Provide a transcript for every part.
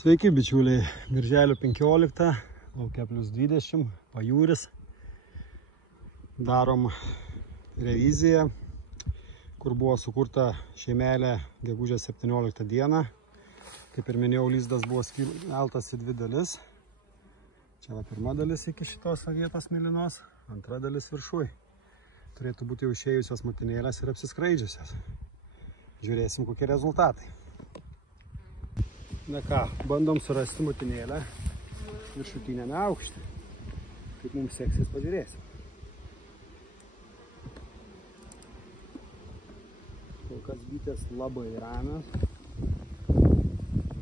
Sveiki bičiuliai, birželio 15, laukia +20, pajūris. Darom reviziją, kur buvo sukurta šeimelė gegužės 17 dieną. Kaip ir minėjau, lizdas buvo skeltas į dvi dalis. Čia va pirma dalis iki šitos vietos mėlynos, antra dalis viršui. Turėtų būti jau išėjusios motinėlės ir apsiskraidžiusios. Žiūrėsim, kokie rezultatai. Na ką, bandom surasti motinėlę viršutiniame aukšte. Kaip mums seksis, pažiūrėsim. Kol kas bitės labai ramios.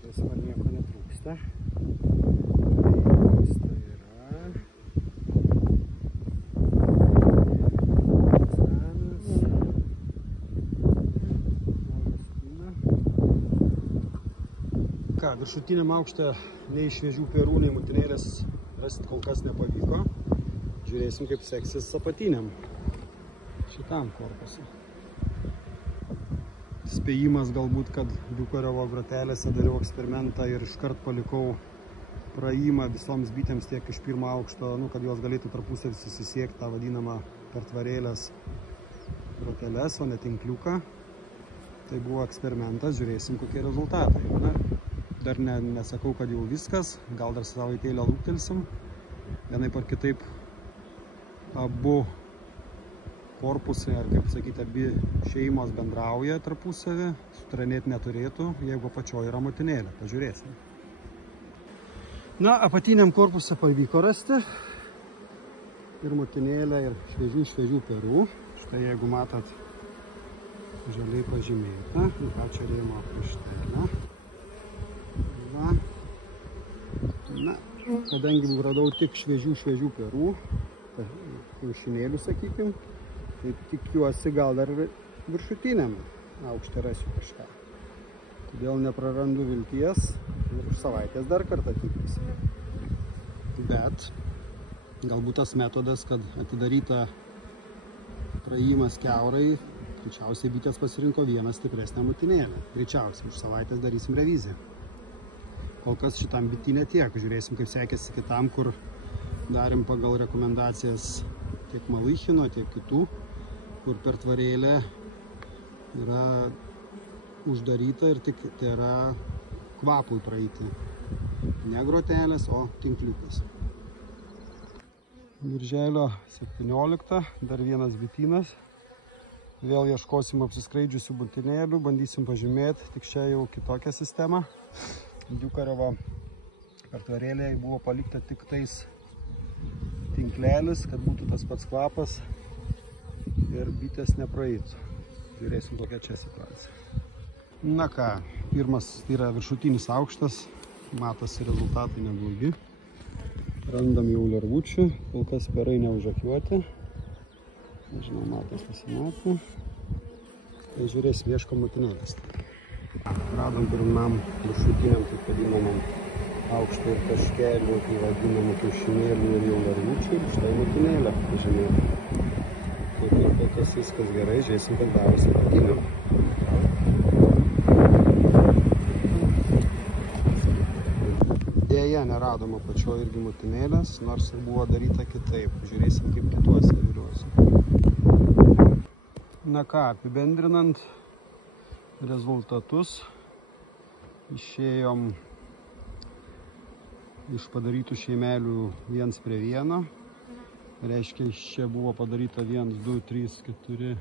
Vis man nieko netrūksta. Viršutiniam aukšte nei šviežių perų, nei motinėlės rasti kol kas nepavyko. Žiūrėsim, kaip seksis apatiniam šitam korpusui. Spėjimas galbūt, kad Biukarevo grotelėse dariau eksperimentą ir iškart palikau praėjimą visoms bitėms tiek iš pirmo aukšto, kad jos galėtų tarpusavy susisiekti tą vadinamą pertvarėlės groteles, o ne tinkliuką. Tai buvo eksperimentas, žiūrėsim, kokie rezultatai. Dar nesakau, kad jau viskas, gal dar savaitėlę lūktelsim. Vienaip ar kitaip abu korpusai, ar kaip sakyti, abi šeimos bendrauja tarpusavį, sutarinėti neturėtų, jeigu pačioje yra motinėlė. Pažiūrėsim. Na, apatiniam korpusą pavyko rasti. Ir motinėlė, ir šviežių perų. Štai jeigu matot, žaliai pažymėta, ką čia rėmo kraštelė. Na, kadangi radau tik šviežių perų, kiaušinėlių, sakykim, tai tikiuosi gal dar viršutiniam aukšte rasiu kažką. Todėl neprarandu vilties ir už savaitės dar kartą tikiuosi. Bet galbūt tas metodas, kad atidaryta praėjimas kiaurai, greičiausiai bitės pasirinko vieną stipresnę motinėlę. Greičiausiai už savaitės darysim reviziją. Kol kas šitam bitinė tiek. Žiūrėsim, kaip sekėsi kitam, kur darėm pagal rekomendacijas tiek Malychino, tiek kitų, kur pertvarėlė yra uždaryta ir tik tai yra kvapui praeiti. Ne grotelės, o tinkliukas. Birželio 17, dar vienas bitinas. Vėl ieškosim apsiskraidžiusių motinėlių, bandysim pažymėti, tik čia jau kitokią sistemą. Biukarevo pertvarėlėje buvo palikta tik tais tinklelis, kad būtų tas pats kvapas ir bitės nepraeitų. Žiūrėsim, kokia čia situacija. Na ką, pirmas yra viršutinis aukštas, matosi rezultatai neblogi. Randam jau lervučių, kol kas perai neužakiuoti. Nežinau, matos pasimatė. Tai žiūrėsim, ieškom motinėlės. Radom pirmam viršutiniam, taip vadinamam aukšto ir taškelių, tai vadinamų kiaušinėlių ir jau lervučių, ir štai motinėlė pažymėta. Taip ir kol kas viskas gerai, žiūrėsim, kad darosi apatiniam. Dėja, neradom apačioje irgi motinėlės, nors ir buvo daryta kitaip. Žiūrėsim, kaip kituose viliuose. Na ką, apibendrinant rezultatus, išėjom iš padarytų šeimelių 1:1. Reiškia, iš čia buvo padaryta 1, 2, 3, 4,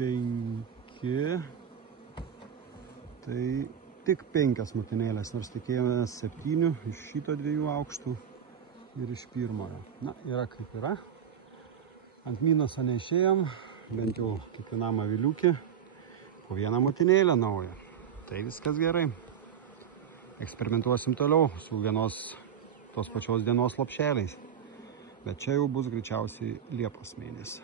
5. Tai tik 5 motinėlės, nors tikėjomės 7 iš šito 2 aukštų ir iš pirmojo. Na, yra kaip yra. Ant minuso neišėjom, bent jau kiekvienam aviliukį po vieną motinėlę naują. Tai viskas gerai. Eksperimentuosim toliau su tos pačios dienos lopšeliais. Bet čia jau bus greičiausiai Liepos mėnesį.